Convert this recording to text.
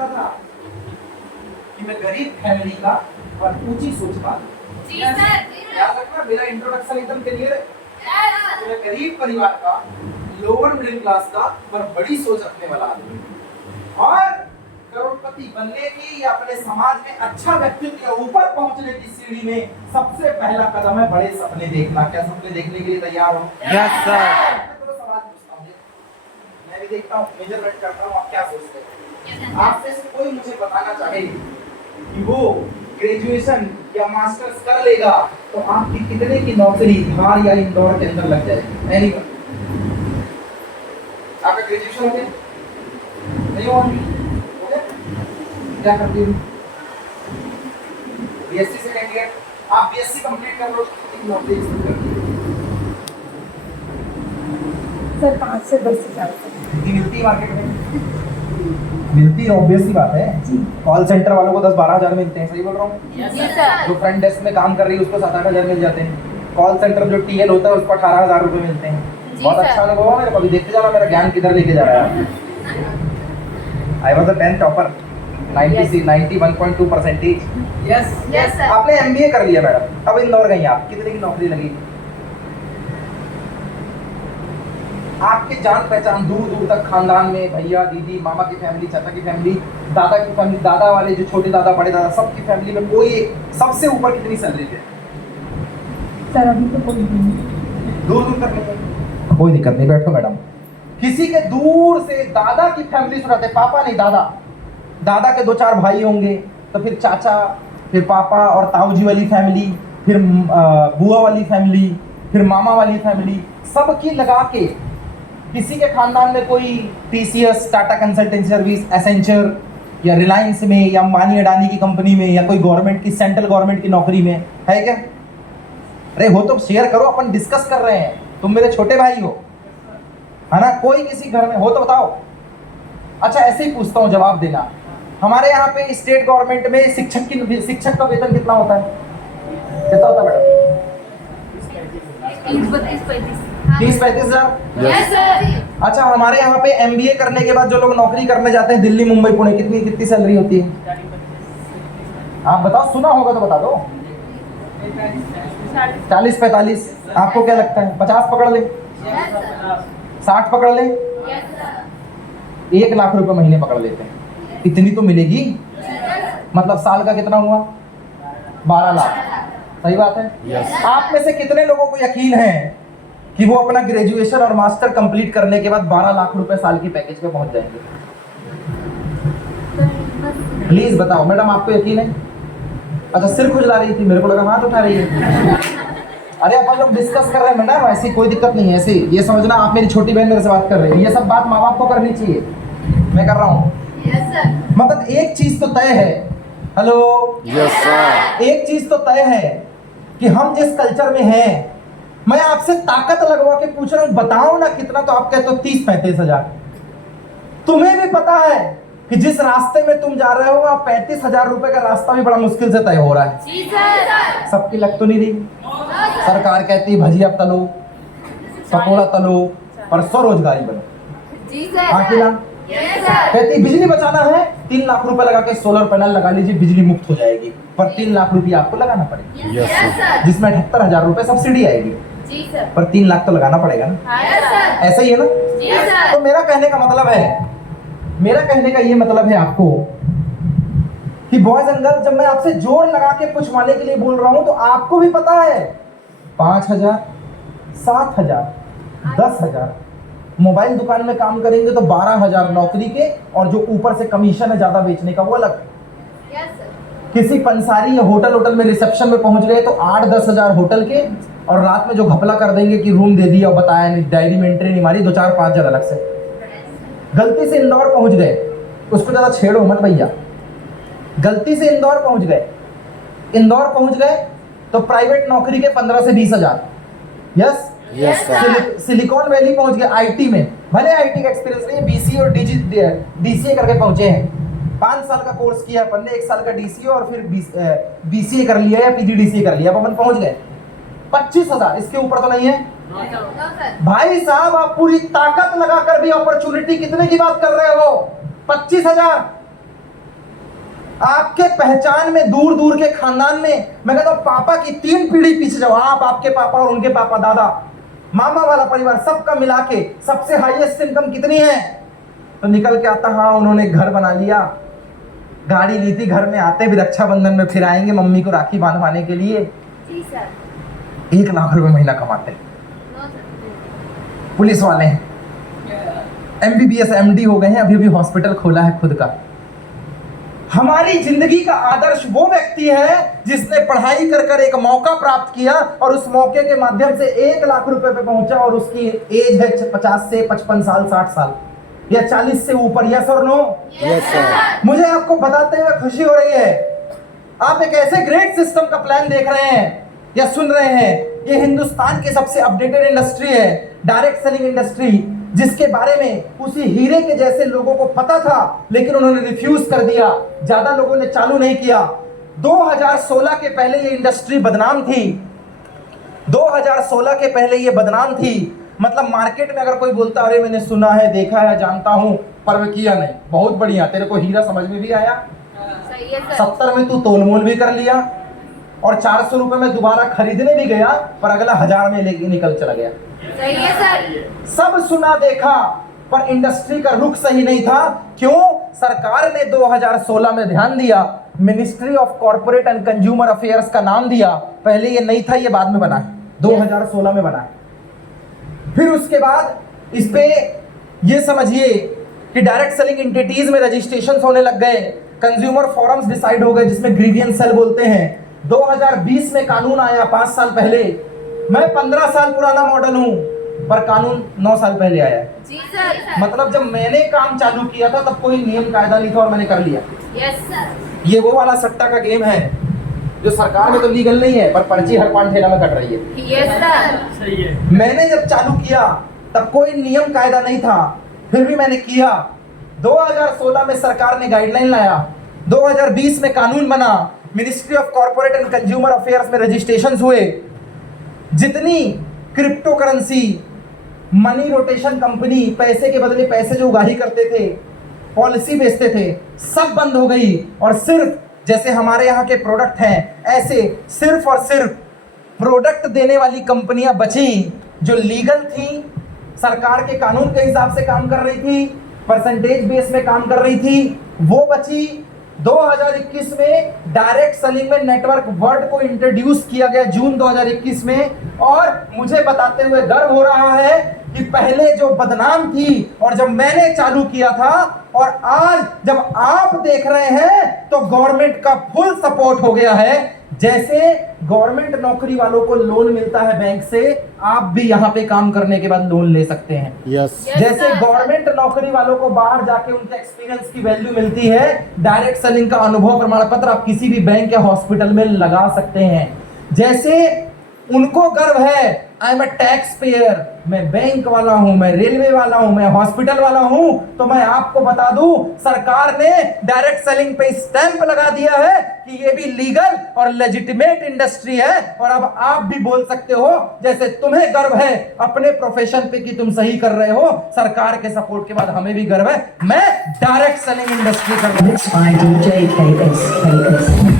सकता था कि मैं गरीब फैमिली का और ऊंची सोच वाला। जी सर। याद रखना मेरा इंट्रोडक्शन एकदम क्लियर है। मैं गरीब परिवार का, लोअर मिडिल क्लास का पर बड़ी सोच रखने वाला आदमी और करोड़पति बनने की या अपने समाज में अच्छा व्यक्तित्व या ऊपर पहुंचने की सीढ़ी में सबसे पहला कदम है बड़े सपने देखना। क्या सपने देखने के लिए तैयार हो? Yes sir. तो सवाल पूछता हूं, मैं भी देखता हूं, मेजरमेंट करता हूं, आप क्या सोचते हैं? आपसे से कोई मुझे बताना चाहे कि वो ग्रेजुएशन या मास्टर्स कर लेगा तो आपकी कितने की नौकरी धार या इंदौर के अंदर लग जाएगी? एनीवन? आपका ग्रेजुएशन हो गया? नहीं हुआ? हो गया? क्या करती हो? बीएससी सेकंड ईयर, आप बीएससी कंप्लीट कर लो कितनी नौकरी एक्सपेक्ट करती हो? सर 5 से 10 हज़ार कितनी मिलती है मार्केट में? मिलती है, ऑब्वियस सी बात है। कॉल सेंटर वालों को 10-12 हज़ार मिलते हैं, सही बोल रहा हूँ? Yes sir. जो फ्रंट डेस्क में काम कर रही है उसको 7-8 हज़ार मिल जाते हैं। कॉल सेंटर जो टीएल होता है उसको 18 हज़ार रुपए मिलते हैं। बहुत अच्छा अनुभव है मेरे को। अभी देखते जाना मेरा ज्ञान किधर लेके जा रहा है। I was a 10th topper, 91.2%। Yes sir. आपने एमबीए कर लिया मैडम, अब इंदौर गई आप, कितने की नौकरी लगी? आपके जान पहचान दूर दूर तक खानदान में भैया दीदी मामा की फैमिली, चाचा की फैमिली, दादा की फैमिली, दादा वाले जो छोटे दादा बड़े दादा सबकी फैमिली में कोई सबसे ऊपर कितनी सैलरी है? सर अभी तो कोई नहीं। दूर दूर तक नहीं? कोई दिक्कत नहीं, बैठो मैडम। किसी के दूर से दादा की फैमिली सुनाते, पापा नहीं दादा, दादा के 2-4 भाई होंगे तो फिर चाचा, फिर पापा और ताऊ जी वाली फैमिली, फिर बुआ वाली फैमिली, फिर मामा वाली फैमिली, सबकी लगा के किसी के खानदान में कोई TCS, Tata consultancy service, Accenture या रिलायंस में या अंबानी अडानी की कंपनी में या कोई गवर्नमेंट की, सेंट्रल गवर्नमेंट की नौकरी में है क्या? अरे हो तो शेयर करो, अपन डिस्कस कर रहे हैं, तुम मेरे छोटे भाई हो, है ना? कोई किसी घर में हो तो बताओ। अच्छा ऐसे ही पूछता हूँ, जवाब देना। हमारे यहाँ पे स्टेट गवर्नमेंट में शिक्षक का वेतन कितना होता है? कितना होता है मैडम? 30-35 हज़ार। Yes sir. अच्छा हमारे यहाँ पे एमबीए करने के बाद जो लोग नौकरी करने जाते हैं दिल्ली मुंबई पुणे, कितनी सैलरी होती है? आप बताओ, सुना होगा तो बता दो। 40-45। आपको क्या लगता है? 50 पकड़ ले, 60 पकड़ ले, 1 लाख रुपए महीने पकड़ लेते हैं, इतनी तो मिलेगी। मतलब साल का कितना हुआ? 12 लाख। सही बात है? यस। आप में से कितने लोगों को यकीन है कि वो अपना ग्रेजुएशन और मास्टर कंप्लीट करने के बाद 12 लाख रुपए साल की पैकेज पे पहुंच जाएंगे? प्लीज बताओ मैडम, आपको यकीन है? अच्छा सिर खुजला रही थी, मेरे को लगा हाथ उठा रही है। अरे अपन लोग डिस्कस कर रहे हैं मैडम, ऐसी कोई दिक्कत नहीं है। ऐसे ये समझना आप मेरी छोटी बहन मेरे से बात कर रही है, ये सब बात माँ बाप को करनी चाहिए, मैं कर रहा हूँ। मतलब एक चीज तो तय है, हेलो यस सर। एक चीज तो तय है कि हम जिस कल्चर में हैं, मैं आपसे ताकत लगवा के पूछ रहा हूं, बताओ ना कितना, तो आप कहते हो 30-35 हज़ार। तुम्हें भी पता है कि जिस रास्ते में तुम जा रहे हो वहां 35 हज़ार रुपए का रास्ता भी बड़ा मुश्किल से तय हो रहा है। जी सर। सबकी लग तो नहीं रही। सरकार कहती है भजिया तलो, पकौड़ा तलो और स्वरोजगारी बनो। जी सर। हाँ कि ना? Yes sir. कहती बिजली बचाना है, 3 लाख रुपए लगा के सोलर पैनल लगा लीजिए, बिजली मुफ्त हो जाएगी, पर 3 लाख रुपया आपको लगाना पड़ेगा, यस सर। जिसमें 78 हज़ार रुपए सब्सिडी आएगी, जी सर। पर 3 लाख तो लगाना पड़ेगा ना। Yes sir. ऐसा ही है ना? जी सर। तो मेरा कहने का मतलब है, मेरा कहने का ये मतलब है आपको कि बॉयज एंड गर्ल्स, जब मैं आपसे जोर लगा के पुछवाने के लिए बोल रहा हूं तो आपको भी पता है 5,000, 7,000, 10,000, मोबाइल दुकान में काम करेंगे तो 12,000 नौकरी के, और जो ऊपर से कमीशन है ज्यादा बेचने का वो अलग। Yes sir. किसी पंसारी या होटल में रिसेप्शन में पहुंच गए तो 8-10 हज़ार होटल के, और रात में जो घपला कर देंगे कि रूम दे दिया और बताया नहीं, डायरी में एंट्री नहीं मारी, 2-4-5 हज़ार अलग से। गलती से इंदौर पहुंच गए, उसको ज्यादा छेड़ो मत भैया, गलती से इंदौर पहुंच गए तो प्राइवेट नौकरी के 15 से 20 हज़ार। Yes yes sir. Silicon valley पहुंच गए आईटी में, भले आईटी का एक्सपीरियंस नहीं है, बीसीए और डीसीए करके पहुंचे हैं, 5 साल का कोर्स किया अपन ने, 1 साल का डीसीए और फिर बीसीए कर लिया या पीजीडीसीए कर लिया, अब अपन पहुंच गए 25 हज़ार, इसके ऊपर तो नहीं है। भाई साहब आप पूरी ताकत लगाकर भी अपॉर्चुनिटी कितने की बात कर रहे हो? 25 हज़ार। आपके पहचान में दूर दूर के खानदान में, मैं कहता हूं पापा की 3 पीढ़ी पीछे जाओ, आप, आपके पापा और उनके पापा, दादा, मामा वाला परिवार, सबका मिला के सबसे हाईएस्ट इनकम कितनी है? तो निकल के आता, हाँ उन्होंने घर बना लिया, गाड़ी ली थी, घर में आते भी रक्षाबंधन में फिर आएंगे मम्मी को राखी बांधवाने के लिए। जी सर। 1 लाख रुपए महीना कमाते हैं, नो सर। पुलिस वाले हैं, MBBS MD हो गए हैं, अभी अभी हॉस्पिटल खोला है खुद का। हमारी जिंदगी का आदर्श वो व्यक्ति है जिसने पढ़ाई कर कर एक मौका प्राप्त किया और उस मौके के माध्यम से 1 लाख रुपए पे पहुंचा, और उसकी एज है 50 से 55 साल, 60 साल या 40 से ऊपर। यस और नो? Yes sir. मुझे आपको बताते हुए खुशी हो रही है, आप एक ऐसे ग्रेट सिस्टम का प्लान देख रहे हैं या सुन रहे हैं। ये हिंदुस्तान की सबसे अपडेटेड इंडस्ट्री है, डायरेक्ट सेलिंग इंडस्ट्री, जिसके बारे में उसी हीरे के जैसे लोगों को पता था लेकिन उन्होंने रिफ्यूज कर दिया, ज्यादा लोगों ने चालू नहीं किया। 2016 के पहले ये इंडस्ट्री बदनाम थी, 2016 के पहले ये बदनाम थी। मतलब मार्केट में अगर कोई बोलता अरे मैंने सुना है, देखा है, जानता हूं, पर मैं किया नहीं, बहुत बढ़िया, तेरे को हीरा समझ में भी आया, सही है सर। 70 में तू तोलमोल भी कर लिया, और 400 रुपए में दोबारा खरीदने भी गया, पर अगला 1000 में लेके निकल चला गया। सही है सर। सब सुना देखा, पर इंडस्ट्री का रुख सही नहीं था। क्यों? सरकार ने 2016 में ध्यान दिया, ministry of corporate and consumer affairs का नाम दिया। पहले ये नहीं था, ये बाद में बना है, 2016 में बना है। फिर उसके बाद इस पे ये समझिए कि डायरेक्ट सेलिंग एंटिटीज में रजिस्ट्रेशन होने लग गए, कंज्यूमर फोरम्स डिसाइड हो गए जिसमें ग्रीवियंस सेल बोलते हैं। 2020 में कानून आया, 5 साल पहले। मैं 15 साल पुराना मॉडल हूं, पर कानून 9 साल पहले आया। जी सर। मतलब जब मैंने काम चालू किया था तब कोई नियम कायदा नहीं था और मैंने कर लिया। Yes sir. ये वो वाला सट्टा का गेम है जो सरकार में तो लीगल नहीं है, पर पर्ची हर 5 ठेला में कट रही है। Yes sir. मैंने जब चालू किया तब कोई नियम कायदा नहीं था, फिर भी मैंने किया। 2016 में सरकार ने गाइडलाइन लाया, 2020 में कानून बना, ministry of corporate and consumer affairs में रजिस्ट्रेशन हुए। जितनी crypto currency, money rotation company, पैसे के बदले पैसे जो उगाही करते थे, पॉलिसी बेचते थे, सब बंद हो गई। और सिर्फ जैसे हमारे यहाँ के प्रोडक्ट हैं, ऐसे सिर्फ और सिर्फ प्रोडक्ट देने वाली कंपनियां बची जो लीगल थी, सरकार के कानून के हिसाब से काम कर रही थी, परसेंटेज बेस में काम कर रही थी, वो बची। 2021 में डायरेक्ट सेलिंग में नेटवर्क वर्ड को इंट्रोड्यूस किया गया जून 2021 में, और मुझे बताते हुए गर्व हो रहा है कि पहले जो बदनाम थी और जब मैंने चालू किया था और आज जब आप देख रहे हैं तो गवर्नमेंट का फुल सपोर्ट हो गया है। जैसे गवर्नमेंट नौकरी वालों को लोन मिलता है बैंक से, आप भी यहाँ पे काम करने के बाद लोन ले सकते हैं। यस जैसे गवर्नमेंट नौकरी वालों को बाहर जाके उनके एक्सपीरियंस की वैल्यू मिलती है, डायरेक्ट सेलिंग का अनुभव प्रमाण पत्र आप किसी भी बैंक या हॉस्पिटल में लगा सकते हैं। जैसे उनको गर्व है, I am a tax payer, मैं बैंक वाला हूं, मैं रेलवे वाला हूं, मैं हॉस्पिटल वाला हूं, तो मैं आपको बता दूं सरकार ने डायरेक्ट सेलिंग पे स्टैंप लगा दिया है कि ये भी लीगल और लेजिटिमेट इंडस्ट्री है। और अब आप भी बोल सकते हो, जैसे तुम्हें गर्व है अपने प्रोफेशन पे कि तुम सही कर रहे हो, सरकार के सपोर्ट के बाद हमें भी गर्व है, मैं डायरेक्ट सेलिंग इंडस्ट्री कर रहा हूं। Mixed by DJ KS.